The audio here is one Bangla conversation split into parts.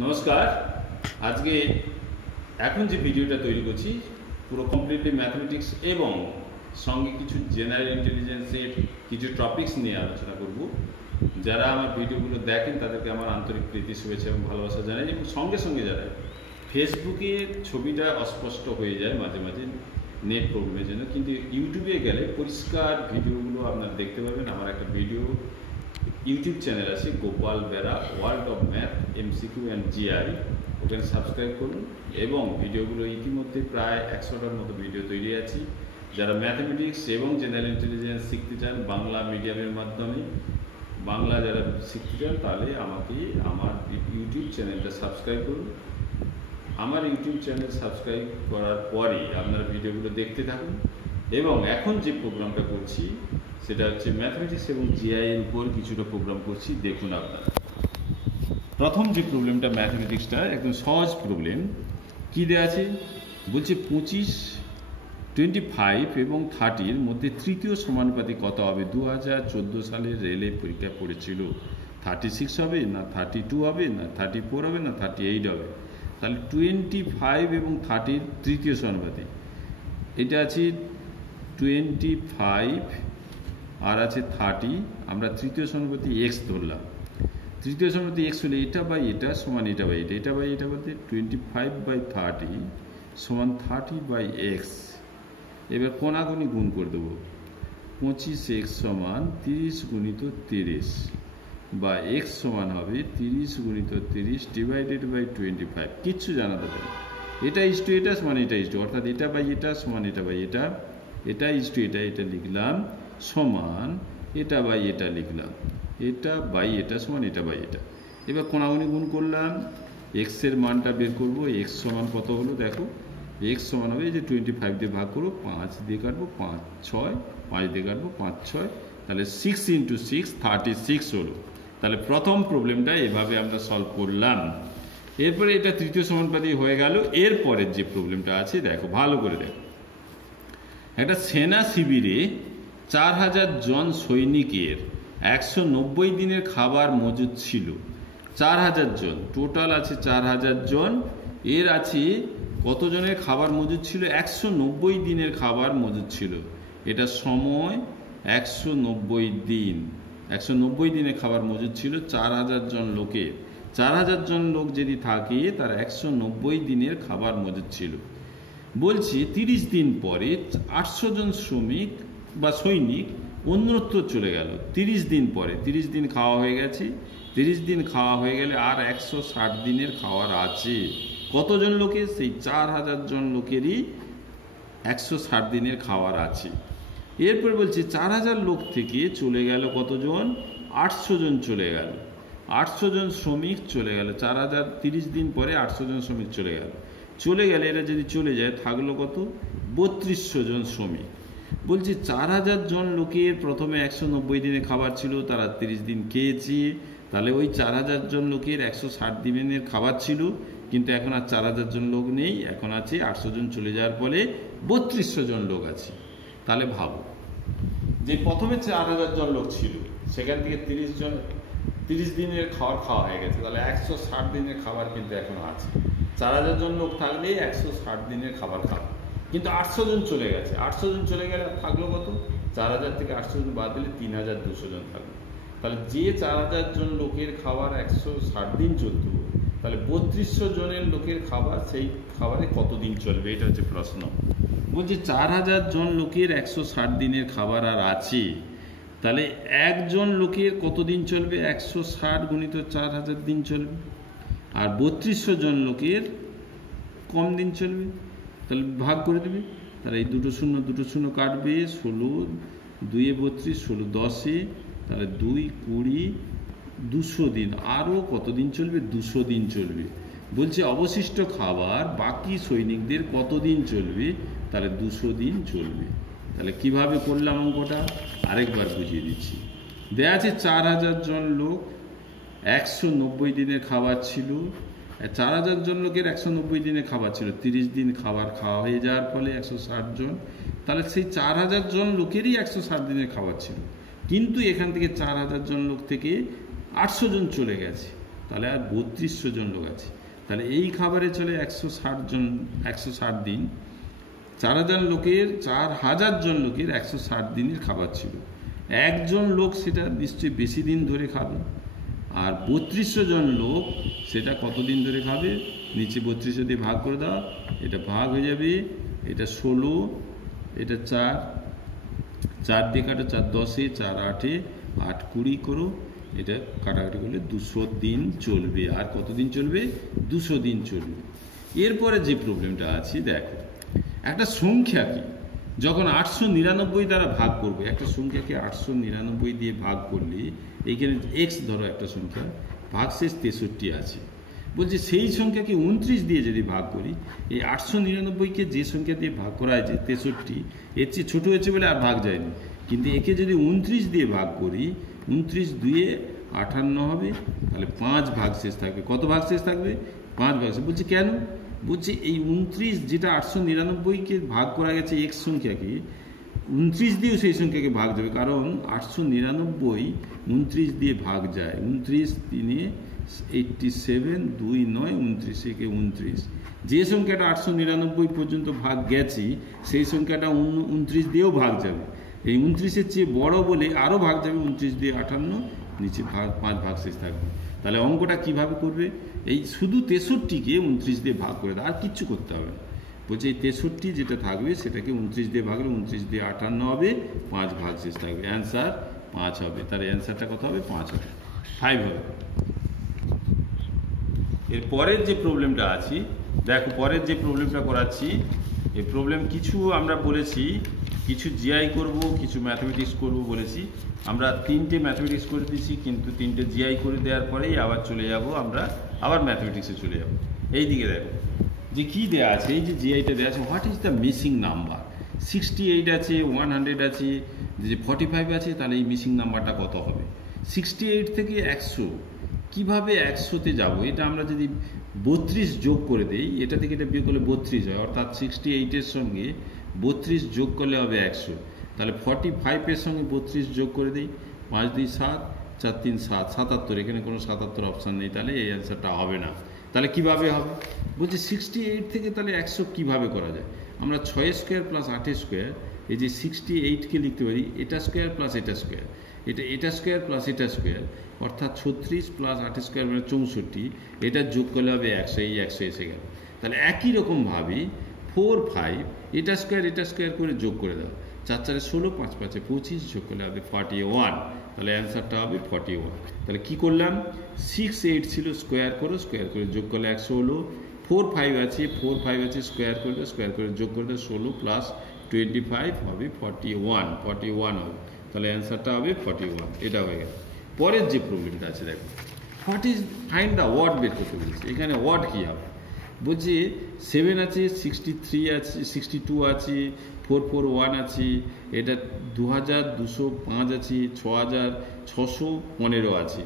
নমস্কার। আজকে এখন যে ভিডিওটা তৈরি করছি পুরো কমপ্লিটলি ম্যাথমেটিক্স এবং সঙ্গে কিছু জেনারেল ইন্টেলিজেন্সের কিছু টপিকস নিয়ে আলোচনা করব। যারা আমার ভিডিওগুলো দেখেন তাদেরকে আমার আন্তরিক প্রীতি, শুভেচ্ছা এবং ভালোবাসা জানাই। এবং সঙ্গে সঙ্গে যারা ফেসবুকের ছবিটা অস্পষ্ট হয়ে যায় মাঝে মাঝে নেট প্রবলেমের জন্য, কিন্তু ইউটিউবে গেলে পরিষ্কার ভিডিওগুলো আপনারা দেখতে পাবেন। আমার একটা ভিডিও ইউটিউব চ্যানেল আছে, Gopal Bera world of math MCQ and GI, ওখানে সাবস্ক্রাইব করুন। এবং ভিডিওগুলো ইতিমধ্যে প্রায় 100টার মতো ভিডিও তৈরি আছে। যারা ম্যাথমেটিক্স এবং জেনারেল ইন্টেলিজেন্স শিখতে চান বাংলা মিডিয়ামের মাধ্যমে, বাংলা যারা শিখতে চান তাহলে আমাকে আমার ইউটিউব চ্যানেলটা সাবস্ক্রাইব করুন। আমার ইউটিউব চ্যানেল সাবস্ক্রাইব করার পরে আপনারা ভিডিওগুলো দেখতে থাকুন। এবং এখন যে প্রোগ্রামটা করছি সেটা হচ্ছে ম্যাথমেটিক্স এবং জিআই এর উপর কিছুটা প্রোগ্রাম করছি, দেখুন আপনারা। প্রথম যে প্রবলেমটা ম্যাথমেটিক্সটা একদম সহজ প্রবলেম। কী দেওয়া আছে বলছে 25, 25 এবং 30-র মধ্যে তৃতীয় সমানুপাতি কত হবে? 2014 সালের রেলে পরীক্ষায় পড়েছিল। 36 হবে না 32 হবে না 34 হবে না 38 হবে? তাহলে 25 এবং 30-র তৃতীয় সমানুপাতি, এটা আছে 25 আর আছে 30। আমরা তৃতীয় সমানুপাতি এক্স ধরলাম। তৃতীয় সমানুপাতি এক্স হলে এটা বাই এটা সমান এটা বাই এটা, এটা বাই এটা বলতে 25/30 সমান 30/x। এবার কোনাগুনি গুণ করে দেবো। 25x সমান 30 গুণিত 30 বা x সমান হবে 30 গুণিত 30 ডিভাইডেড বাই 25। কিচ্ছু জানা যাবে না। এটা ইস টু এটা সমান এটা ইস টু, অর্থাৎ এটা বাই এটা সমান এটা বাই এটা, এটা ইস টু এটা, এটা লিখলাম সমান এটা বাই এটা লিখলাম, এটা বাই এটা সমান এটা বাই এটা। এবার কোনাগুনি গুণ করলাম, এক্সের মানটা বের করব। এক্স সমান কত হলো দেখো, এক্স সমান হবে যে 25 দিয়ে ভাগ করবো, 5 দিয়ে কাটবো 5 6, 5 দিয়ে কাটবো 5 6, তাহলে 6 × 6 36 হলো। তাহলে প্রথম প্রবলেমটা এভাবে আমরা সলভ করলাম। এরপরে এটা তৃতীয় সমানুপাতি হয়ে গেল। এরপরের যে প্রবলেমটা আছে দেখো, ভালো করে দেখো। একটা সেনা শিবিরে 4000 জন সৈনিকের 190 দিনের খাবার মজুদ ছিল। 4000 জন টোটাল আছে, 4000 জন। এর আছে কতজনের খাবার মজুদ ছিল? 190 দিনের খাবার মজুদ ছিল। এটা সময় 190 দিন, 190 দিনের খাবার মজুদ ছিল 4000 জন লোকের। 4000 জন লোক যদি থাকে তার 190 দিনের খাবার মজুদ ছিল। বলছি 30 দিন পরে 800 জন শ্রমিক বা সৈনিক অন্যত্র চলে গেল। 30 দিন পরে, 30 দিন খাওয়া হয়ে গেছে, 30 দিন খাওয়া হয়ে গেলে আর 160 দিনের খাওয়ার আছে। কতজন লোকের? সেই 4000 জন লোকেরই 160 দিনের খাওয়ার আছে। এরপর বলছে 4000 লোক থেকে চলে গেল কতজন? 800 জন চলে গেল। 800 জন শ্রমিক চলে গেল। 4000 30 দিন পরে 800 জন শ্রমিক চলে গেল। চলে গেলে এরা যদি চলে যায় থাকলো কত? 3200 জন শ্রমিক। বলছি 4000 জন লোকের প্রথমে 190 দিনে খাবার ছিল, তারা 30 দিন খেয়েছে। তাহলে ওই 4000 জন লোকের 160 দিনের খাবার ছিল, কিন্তু এখন আর 4000 জন লোক নেই, এখন আছে 800 জন চলে যাওয়ার ফলে 3200 জন লোক আছে। তাহলে ভাবো যে প্রথমে 4000 জন লোক ছিল, সেখান থেকে 30 দিনের খাবার খাওয়া হয়ে গেছে, তাহলে 160 দিনের খাবার কিন্তু এখনো আছে। 4000 জন লোক থাকলে 160 দিনের খাবার খাবে, কিন্তু 800 জন চলে গেছে। 800 জন চলে গেলে থাকলো কত? 4000 থেকে 800 জন বাদ দিলে 3200 জন থাকলো। তাহলে যে 4000 জন লোকের খাবার 160 দিন চলত, তাহলে 3200 জনের লোকের খাবার, সেই খাবারে কতদিন চলবে? এটা হচ্ছে প্রশ্ন। বলছে 4000 জন লোকের 160 দিনের খাবার আর আছে, তাহলে একজন লোকের কতদিন চলবে? 160 গুণিত 4000 দিন চলবে। আর 3200 জন লোকের কম দিন চলবে, তাহলে ভাগ করে দেবে। তাহলে এই দুটো শূন্য কাটবে, 16 2 32, 16 10, তাহলে 2 20, 200 দিন। আরও কতদিন চলবে? 200 দিন চলবে। বলছে অবশিষ্ট খাবার বাকি সৈনিকদের কতদিন চলবে? তাহলে 200 দিন চলবে। তাহলে কিভাবে করলাম অঙ্কটা আরেকবার বুঝিয়ে দিচ্ছি। দেয়া আছে 4000 জন লোক, 190 দিনের খাবার ছিল। 4000 জন লোকের 190 দিনের খাবার ছিল, 30 দিন খাবার খাওয়া হয়ে যাওয়ার ফলে 160 জন। তাহলে সেই 4000 জন লোকেরই 160 দিনের খাবার ছিল, কিন্তু এখান থেকে 4000 জন লোক থেকে 800 জন চলে গেছে। তাহলে আর 3200 জন লোক আছে। তাহলে এই খাবারে চলে 160 দিন। 4000 লোকের 4000 জন লোকের 160 দিনের খাবার ছিল। একজন লোক সেটা নিশ্চয়ই বেশি দিন ধরে খাবে, আর 3200 জন লোক সেটা কতদিন ধরে খাবে? নিচে 3200 দিয়ে ভাগ করে দাও, এটা ভাগ হয়ে যাবে, এটা 16, এটা 4 দিয়ে কাটো, 4 10, 4 8, 8 20 করো, এটা কাটাকাটি করলে 200 দিন চলবে। আর কতদিন চলবে? 200 দিন চলবে। এরপরে যে প্রবলেমটা আছে দেখো, একটা সংখ্যাকে যখন 899 দ্বারা ভাগ করবে, একটা সংখ্যাকে 899 দিয়ে ভাগ করলে এইখানে এক্স ধরো একটা সংখ্যা, ভাগশেষ 63 আছে, বলছে সেই সংখ্যাকে 29 দিয়ে যদি ভাগ করি, এই 899কে যে সংখ্যা দিয়ে ভাগ করা হয়েছে 63, এর চেয়ে ছোটো হয়েছে বলে আর ভাগ যায়নি, কিন্তু একে যদি 29 দিয়ে ভাগ করি, 29 2 58 হবে, তাহলে 5 ভাগশেষ থাকবে। কত ভাগশেষ থাকবে? 5 ভাগশেষ। বলছে কেন? বলছে এই 29 যেটা 899কে ভাগ করা গেছে এক্স সংখ্যাকে, 29 দিয়েও সেই সংখ্যাকে ভাগ যাবে, কারণ 899 29 দিয়ে ভাগ যায়। 29 3 87, 2 9, 29 একে 29। যে সংখ্যাটা 899 পর্যন্ত ভাগ গেছে সেই সংখ্যাটা 29 দিয়েও ভাগ যাবে। এই 29-এর চেয়ে বড় বলে আরও ভাগ যাবে, 29 দিয়ে 58, নিচে 5 ভাগশেষ থাকবে। তাহলে অঙ্কটা কিভাবে করবে? এই শুধু 63কে 29 দিয়ে ভাগ করে দেয়, আর কিচ্ছু করতে হবে না। বলছে এই 63 যেটা থাকবে সেটাকে 29 দিয়ে ভাগলে 29 দিয়ে 58 হবে, 5 ভাগশেষ থাকবে, অ্যান্সার 5 হবে। তাহলে অ্যান্সারটা কত হবে? 5 হবে, 5 হবে। এর পরের যে প্রবলেমটা আছে দেখো, পরের যে প্রবলেমটা করাচ্ছি, এই প্রবলেম কিছু আমরা বলেছি, কিছু জিআই করব, কিছু ম্যাথমেটিক্স করব বলেছি। আমরা 3টে ম্যাথমেটিক্স করে দিয়েছি, কিন্তু 3টে জিআই করে দেওয়ার পরেই আবার চলে যাব, আমরা আবার ম্যাথমেটিক্সে চলে যাব। এই দিকে দেখো যে কী দেওয়া আছে, এই যে জিআইটা দেওয়া আছে, what is the missing number? 68 আছে, 100 আছে, যে 45 আছে, তাহলে এই মিসিং নাম্বারটা কত হবে? 68 থেকে 100 কিভাবে 100-তে যাব? এটা আমরা যদি 32 যোগ করে দেই, এটা থেকে এটা বিয়োগ করলে 32 হয়, অর্থাৎ 68-এর সঙ্গে 32 যোগ করলে হবে 100। তাহলে 45-এর সঙ্গে 32 যোগ করে দিই, 5 2 7, 4 3 7, 77। এখানে কোনো 77 অপশান নেই, তাহলে এই অ্যান্সারটা হবে না। তাহলে কিভাবে হবে? বলছি 68 থেকে তাহলে 100 কিভাবে করা যায়? আমরা 6 স্কোয়ার প্লাস 8 স্কোয়ার, এই যে 68কে লিখতে পারি এটা স্কোয়ার প্লাস এটা স্কোয়ার, এটা স্কোয়ার প্লাস এটা স্কোয়ার, অর্থাৎ 36 প্লাস 8 স্কোয়ার মানে 64, এটা যোগ করলে হবে 100, এই 100 এসে গেল। তাহলে একই রকমভাবে 4 5 এটা স্কোয়ার করে যোগ করে দাও, 4 4 16, 5 5 25, যোগ করলে হবে 41। তাহলে অ্যান্সারটা হবে 41। তাহলে কি করলাম? 6 8 ছিল, স্কোয়ার করে যোগ করলে 100 হলো। 4 5 আছে, স্কোয়ার করে যোগ করলে 16 প্লাস 25 হবে 41 হবে। তাহলে অ্যান্সারটা হবে 41। এটা হয়ে গেল। পরের যে প্রবলেমটা আছে দেখো, ফাইন্ড দ্য ওয়াট বের করতে বলেছে। এখানে ওয়াট কী হবে? বলছি 7 আছে, 63 আছে, 62 আছে, 441 আছে, এটা 2205 আছে, 6615 আছে।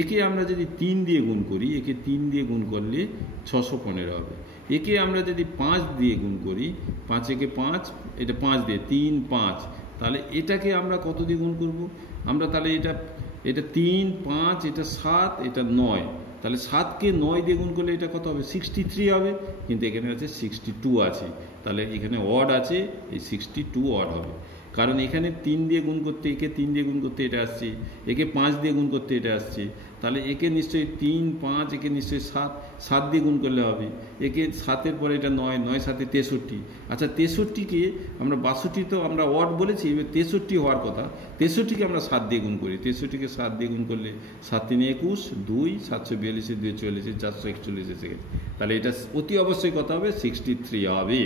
একে আমরা যদি 3 দিয়ে গুণ করি, একে 3 দিয়ে গুণ করলে 615 হবে। একে আমরা যদি 5 দিয়ে গুণ করি, 5 একে 5, এটা 5 দিয়ে 3 5, তাহলে এটাকে আমরা কত দিয়ে গুণ করব? আমরা তাহলে এটা 3 5, এটা 7, এটা 9, তাহলে 7কে 9 দিয়ে গুণ করলে এটা কত হবে? 63 হবে, কিন্তু এখানে আছে 62 আছে, তাহলে এখানে অড আছে, এই 62 অড হবে। কারণ এখানে 3 দিয়ে গুণ করতে, একে 3 দিয়ে গুণ করতে এটা আসছে, একে 5 দিয়ে গুণ করতে এটা আসছে, তাহলে একে নিশ্চয়ই 3 5, একে নিশ্চয়ই 7 দিয়ে গুণ করলে হবে, একে 7-এর পরে এটা 9 9 7 63। আচ্ছা 63কে আমরা 62 তো আমরা অড বলেছি, এবার 63 হওয়ার কথা, 63কে আমরা 7 দিয়ে গুণ করি, 63কে 7 দিয়ে গুণ করলে 7 3 21, 2 742 2 44 441 এসে গেছে। তাহলে এটা অতি অবশ্যই কত হবে? 63 হবে।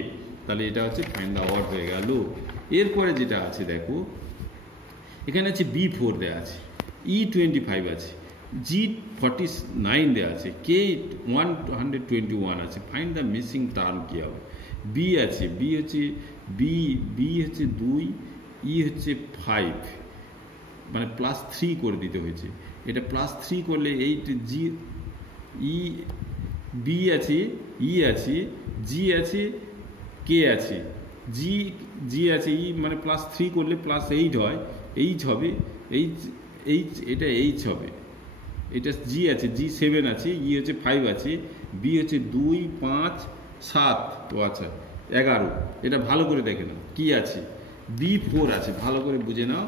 তাহলে এটা হচ্ছে ফাইন্ড দ্য ওয়াট হয়ে গেল। এরপরে যেটা আছে দেখো, এখানে আছে B4 দেওয়া আছে, E25 আছে, G49 দেওয়া আছে, K121 আছে। ফাইন্ড দ্য মিসিং টার্ম কী হবে? B আছে, B হচ্ছে 2, E হচ্ছে 5, মানে +3 করে দিতে হয়েছে। এটা +3 করলে 8, B আছে, E আছে, G আছে, K আছে, G আছে, E মানে +3 করলে +8 হয়, H হবে, এটা H হবে, এটা জি আছে, জি 7 আছে, ই হচ্ছে 5 আছে, বি হচ্ছে 2 5 7, ও আচ্ছা 11। এটা ভালো করে দেখে নাও কি আছে, B4 আছে, ভালো করে বুঝে নাও,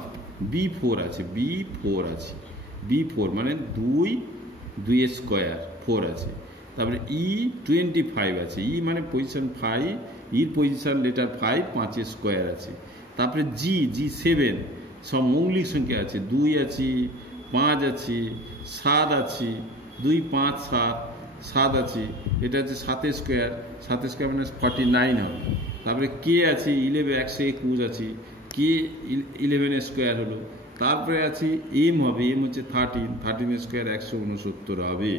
B4 আছে, B4 আছে, B4 মানে 2 স্কোয়ার 4 আছে। তারপরে E25 আছে, ই মানে পজিশন 5, ইর পজিশন লেটার 5, 5 স্কোয়ার আছে। তারপরে G7 সব মৌলিক সংখ্যা আছে, 2 আছে, 5 আছে, 7 আছে, 2 5 7, 7 আছে, এটা হচ্ছে 7 স্কোয়ার, 7 স্কোয়ার মানে 49 হবে। তারপরে কে আছে 11, 121 আছে, কে 11 স্কোয়ার হলো। তারপরে আছে এম হবে, এম হচ্ছে 13 স্কোয়ার 169 হবে।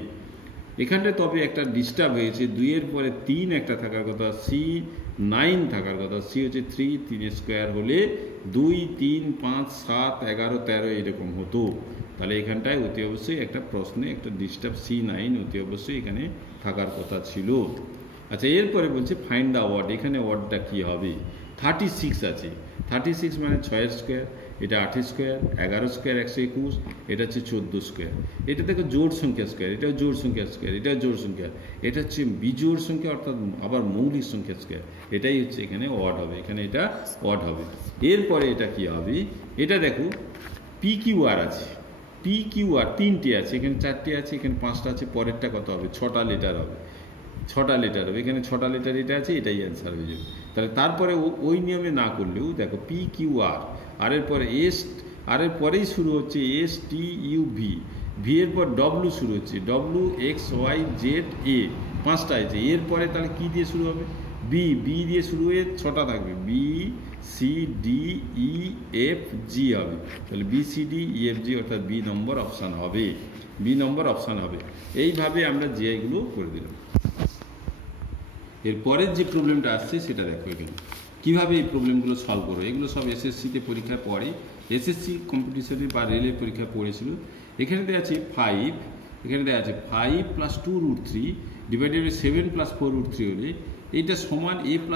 এখানটায় তবে একটা ডিস্টার্ব হয়েছে, 2 এর পরে 3 একটা থাকার কথা, C9 থাকার কথা, সি হচ্ছে 3 স্কোয়ার হলে 2 3 5 7 11 13 এরকম হতো। তাহলে এখানটায় অতি অবশ্যই একটা প্রশ্নে একটা ডিস্টার্ব C9 অতি অবশ্যই এখানে থাকার কথা ছিল। আচ্ছা, এরপরে বলছে ফাইন্ড দ্য ওয়ার্ড, এখানে ওয়ার্ডটা কি হবে, 36 আছে, 36 মানে 6 স্কোয়ার, এটা 8 স্কোয়ার, 11 স্কোয়ার 121, এটা হচ্ছে 14 স্কোয়ার। এটা দেখো জোড় সংখ্যা স্কোয়ার, এটাও জোড় সংখ্যা স্কোয়ার, এটাও জোড় সংখ্যা, এটা হচ্ছে বিজোড় সংখ্যা অর্থাৎ আবার মৌলিক সংখ্যা স্কোয়ার। এটাই হচ্ছে এখানে ওয়ার্ড হবে, এখানে এটা ওয়ার্ড হবে। এরপরে এটা কি হবে, এটা দেখো PQR আছে, PQR 3টে আছে, এখানে 4টে আছে, এখানে 5টা আছে, পরেরটা কত হবে, 6টা লেটার হবে, 6টা লেটার হবে, এখানে 6টা লেটার এটা আছে, এটাই অ্যান্সার হয়ে যাবে। তাহলে তারপরে ওই নিয়মে না করলেও দেখো PQR, আর এর পরে এস, আর এর পরেই শুরু হচ্ছে STUV, ভি এর পর ডব্লু শুরু হচ্ছে, WXYZA 5টা আছে, এরপরে তাহলে কি দিয়ে শুরু হবে, বি দিয়ে শুরু হয়ে 6টা থাকবে, BCDEFG হবে, তাহলে BCDEFG অর্থাৎ বি নম্বর অপশান হবে, বি নম্বর অপশান হবে। এইভাবে আমরা জিআইগুলো করে দিলাম। এরপরের যে প্রবলেমটা আসছে সেটা দেখো এখানে কীভাবে এই প্রবলেমগুলো সলভ করো। এগুলো সব এসএসসিতে পরীক্ষায় পড়ে, এসএসসি কম্পিটিশনে বা রেলের পরীক্ষায় পড়েছিল। এখানে দেওয়া আছে 5, এখানে দেওয়া আছে 5 + 2√3 ডিভাইডেড বাই 7 + 4√3 হলে এইটা সমান A +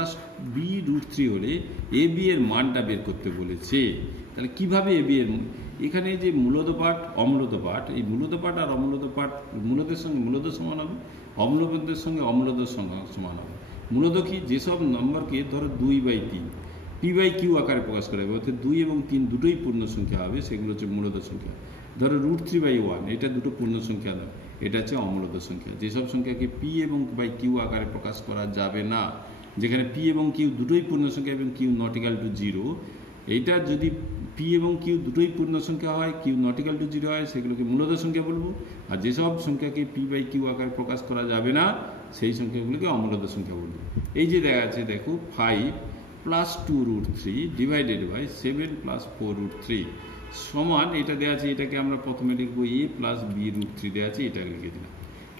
B√3 হলে এ বি এর মানটা বের করতে বলেছে। তাহলে কীভাবে এ বি এর, এখানে যে মূলত পাঠ অমূলত পাঠ, এই মূলত পাঠ আর অমূলত পাঠ মূলদের সঙ্গে মূলত সমান হবে, অম্লপদের সঙ্গে অম্লদের সমান হবে। মূলত কি, যেসব নম্বরকে ধরো 2/3 P/Q আকারে প্রকাশ করা হবে, অর্থাৎ 2 এবং 3 দুটোই পূর্ণ সংখ্যা হবে, সেগুলো হচ্ছে মূলত সংখ্যা। ধরো √3/1 এটা দুটো পূর্ণ সংখ্যা নয়, এটা হচ্ছে অমূলত সংখ্যা। যেসব সংখ্যাকে P এবং Q আকারে প্রকাশ করা যাবে না, যেখানে P এবং Q দুটোই পূর্ণ সংখ্যা এবং Q ≠ 0, এইটা যদি P এবং Q দুটোই পূর্ণ সংখ্যা হয়, Q ≠ 0 হয়, সেগুলোকে মূলত সংখ্যা বলবো। আর যেসব সংখ্যাকে P/Q আকারে প্রকাশ করা যাবে না, সেই সংখ্যাগুলোকে অমূলত সংখ্যা বলবো। এই যে দেখা যাচ্ছে, দেখো 5 + 2√3 ডিভাইডেড বাই 7 + 4√3 সমান, এটা দেওয়া আছে, এটাকে আমরা প্রথমে লিখবো A + B√3 দেওয়া আছে, এটাকে লিখে দিলাম।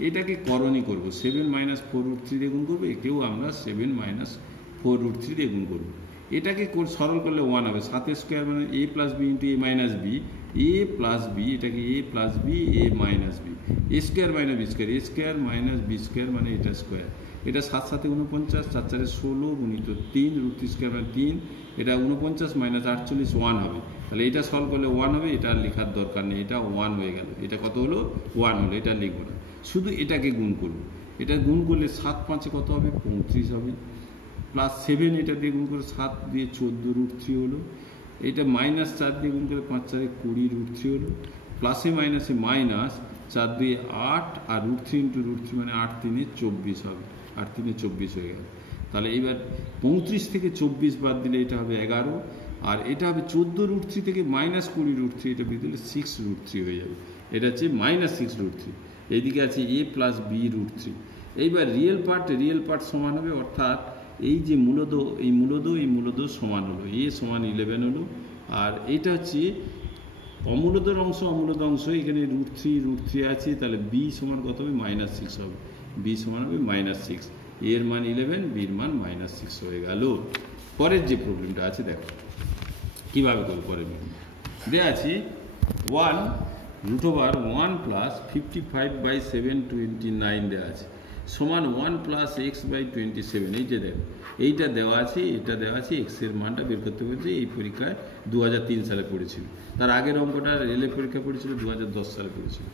এটাকে করণী করবো, 7 - 4√3 দিয়ে গুণ করবো, একেও আমরা 7 - 4√3 দিয়ে গুণ করবো। এটাকে সরল করলে 1 হবে, 7 স্কোয়ার মানে A + B × A - B, A + B, এটাকে A + B A - B, A square - B square, A square - B square মানে এটা স্কোয়ার, এটা 7 × 7 = 49, 4 × 4 = 16 গুণিত 3 √3² মানে 3, এটা 49 - 48 1 হবে। তাহলে এটা সলভ করলে 1 হবে, এটা লেখার দরকার নেই, এটা 1 হয়ে গেল। এটা কত হলো, 1 হলো, এটা লিখবো না, শুধু এটাকে গুণ করবো। এটা গুণ করলে 7 × 5 কত হবে, 35 হবে, +7 এটা দিয়ে গুণ করে 7 দিয়ে 14√3 হলো, এটা -4 দিয়ে গুণ করে 5 × 4 = 20√3 হলো, প্লাসে মাইনাসে মাইনাস 4 দিয়ে 8 আর √3 × √3 মানে 8 × 3 = 24 হবে, 8 × 3 = 24 হয়ে গেল। তাহলে এইবার 35 থেকে 24 বাদ দিলে এটা হবে 11, আর এটা হবে 14√3 থেকে -20√3, এটা বিয়োগ দিলে 6√3 হয়ে যাবে, এটা হচ্ছে -6√3। এইদিকে আছে A + B√3। এইবার রিয়েল পার্ট সমান হবে, অর্থাৎ এই যে মূলদ, এই মূলদ সমান হলো, A = 11 হলো, আর এটা হচ্ছে অমূলদের অংশ, এখানে √3 আছে, তাহলে B সমান কত হবে, -6 হবে, B সমান হবে -6, A এর মান 11, B এর মান -6 হয়ে গেল। পরের যে প্রবলেমটা আছে দেখো কীভাবে করবো। পরের দেওয়া আছে 1 √1 + 55/729 দেওয়া আছে, সমান 1 + x/27। এই যে দেখো এইটা দেওয়া আছে, এটা দেওয়া আছে, এক্স এর মানটা বের করতে বলছে। এই পরীক্ষায় 2003 সালে পড়েছিল, তার আগের অঙ্কটা রেলের পরীক্ষা পড়েছিল 2010 সালে পড়েছিল।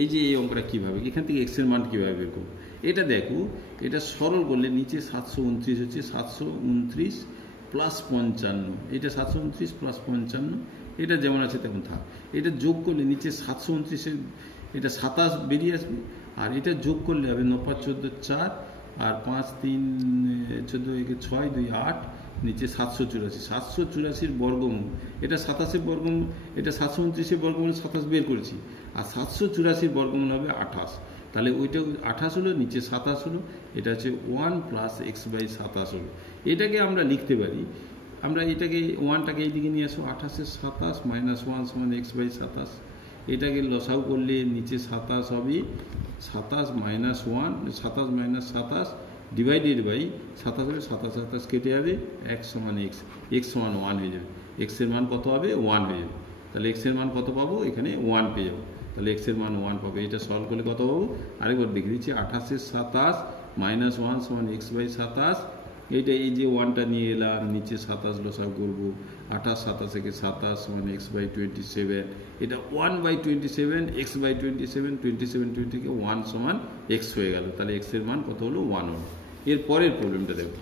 এই যে এই অঙ্কটা কীভাবে, এখান থেকে এক্সের মান কীভাবে বের করবো, এটা দেখো, এটা সরল করলে নিচে 729 হচ্ছে 729 প্লাস 55, এটা 729 প্লাস 55, এটা যেমন আছে তেমন থাক। এটা যোগ করলে নিচে 729, এটা 27 বেরিয়ে আসবে, আর এটা যোগ করলে হবে 9 5 14 4, আর 5 3 14 1 6 2 8, নিচে 784, 784 বর্গমূল, এটা 27 বর্গমূল, এটা 729 বর্গমূল 27 বের করেছি, আর 784 বর্গমূল হবে 28, তাহলে ওইটা 28 হলো, নিচে 27 হলো, এটা হচ্ছে 1 প্লাস এক্স বাই 27 হলো। এটাকে আমরা লিখতে পারি, আমরা এটাকে 1টাকে এইদিকে নিয়ে আসো, 28 27 মাইনাস 1 সমান এক্স বাই 27, এটাকে লসাউ করলে নিচে 27 হবে, 27 মাইনাস 1, 27 মাইনাস 27 ডিভাইডেড বাই 27 হবে, 27 27 কেটে যাবে, এক্স সমান এক্স, এক্স সমান 1 হয়ে যাবে, এক্সের মান কত হবে 1 হয়ে যাবে। তাহলে এক্সের মান কত পাবো, এখানে 1 পেয়ে যাবো, তাহলে এক্সের মান 1 পাবো। এটা সলভ করলে কত পাবো, আরেকবার দেখে দিচ্ছি, 28 27 মাইনাস 1 সমান এক্স বাই 27, এইটা এই যে 1টা নিয়ে এলাম, নিচে 27 লসাগু করবো, 28 27 থেকে 27 সমান এক্স বাই 27, এটা 1 বাই 27 এক্স বাই 27, 27 20 থেকে 1 সমান এক্স হয়ে গেল, তাহলে এক্সের মান কত হলো 1 হলো। এর পরের প্রবলেমটা দেখো।